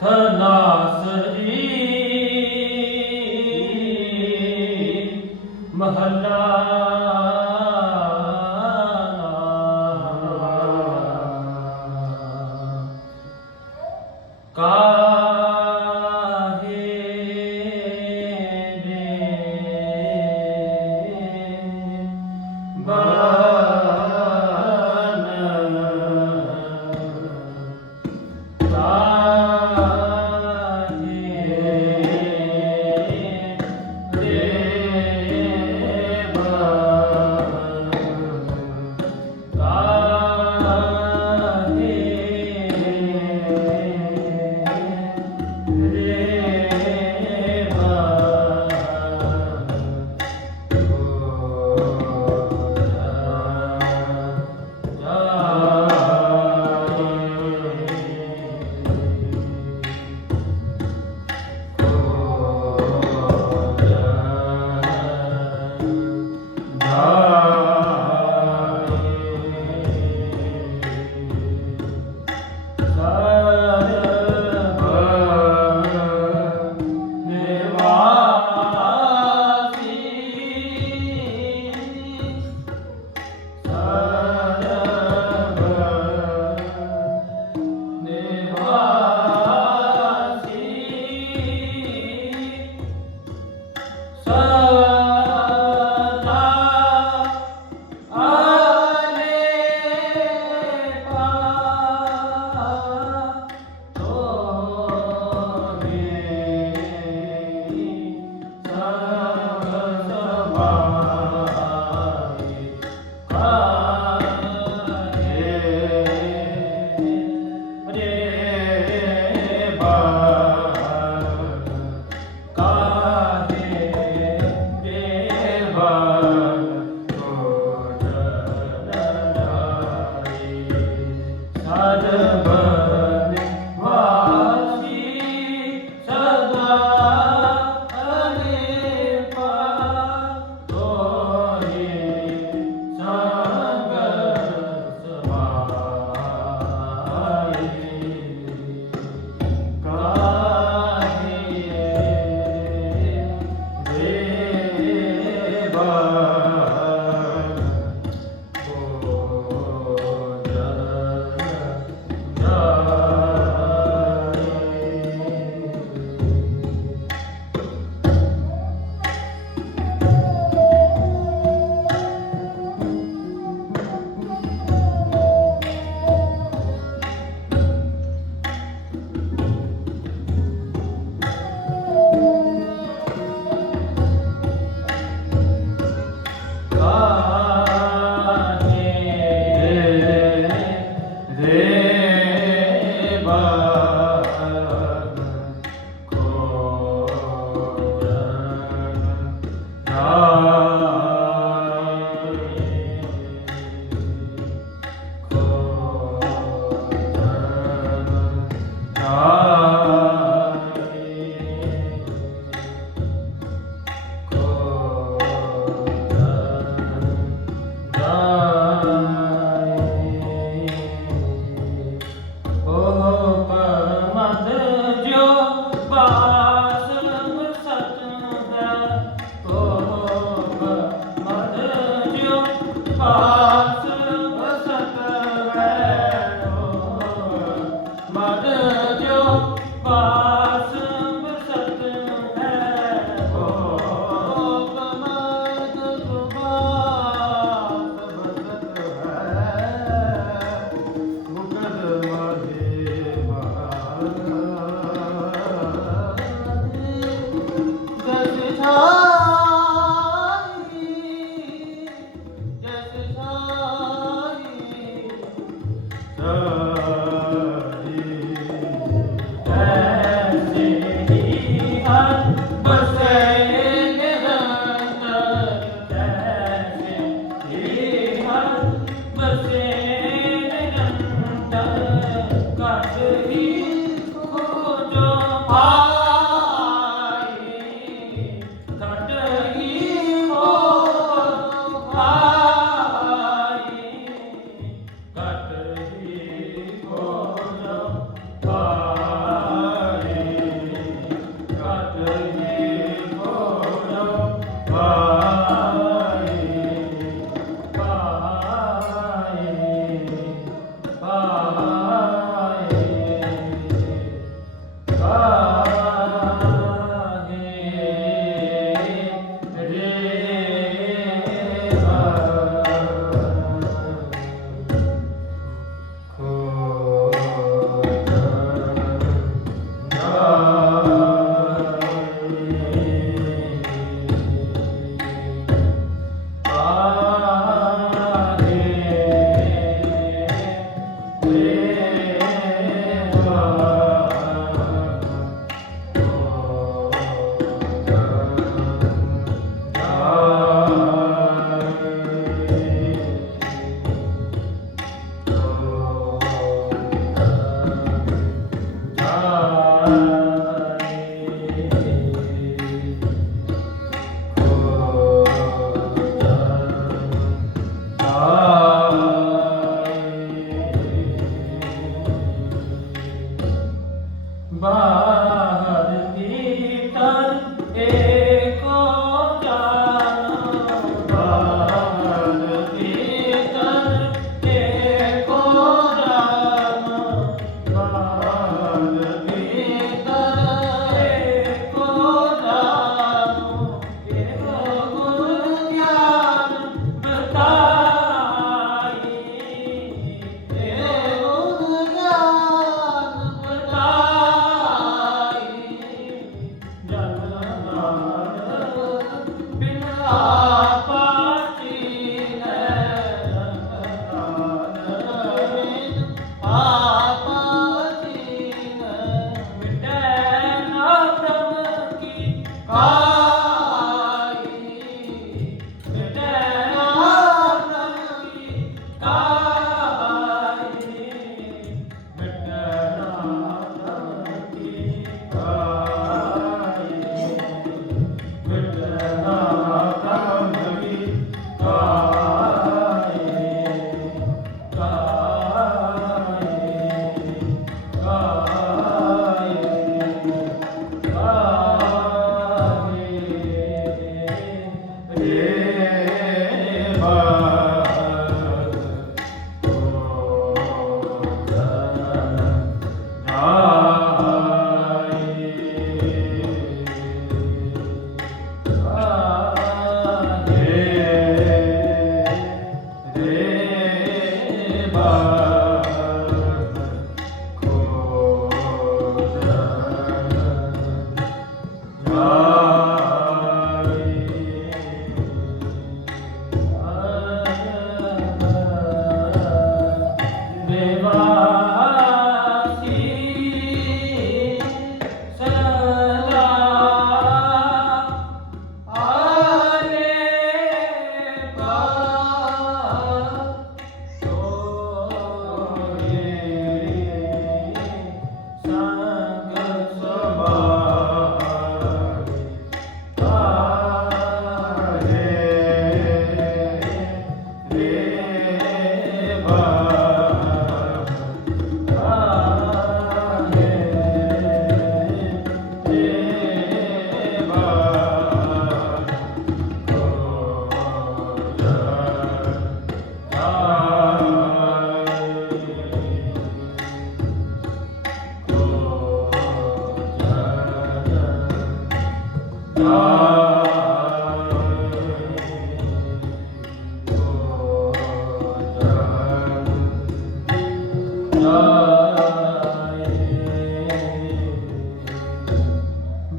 ਥਨਾਸਰੀ ਮਹੱਲਾ ਕਾ Uh...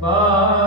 Bye.